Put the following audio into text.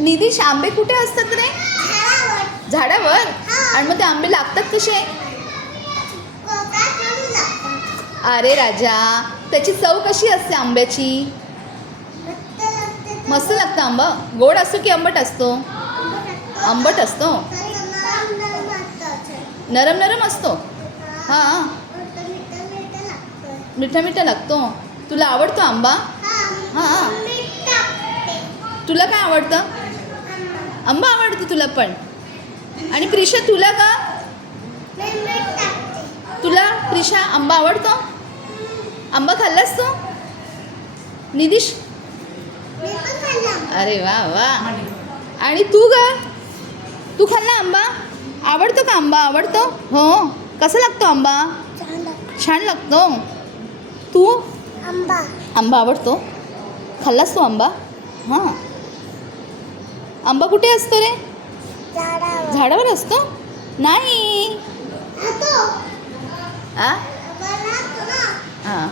निधीश, आंबे कुठे असतात रे? झाडावर. आणि मग ते आंबे लागतात कसे? अरे राजा, त्याची चव कशी असते आंब्याची? मस्त लागतं आंबा. गोड असतो की आंबट असतो? आंबट असतो. नरम नरम असतो. हां, मिठा मिठा लागतो. तुला आवडतो आंबा? हां. तुला काय आवडतं? आंबा आवडतो तुला पण. आणि प्रिशा तुला का? तुला प्रिशा आंबा आवडतो? आंबा खाल्लास तू? निधीश? अरे वा वा. आणि तू का? तू खाल्ला आंबा? आवडतो का आंबा? आवडतो? हो. कसा लागतो आंबा? छान लागतो. तू? आंबा आवडतो? खाल्लास तू आंबा? हां. आंबा कुठे असतो रे? झाडावर असतो? नाही. आ? हां.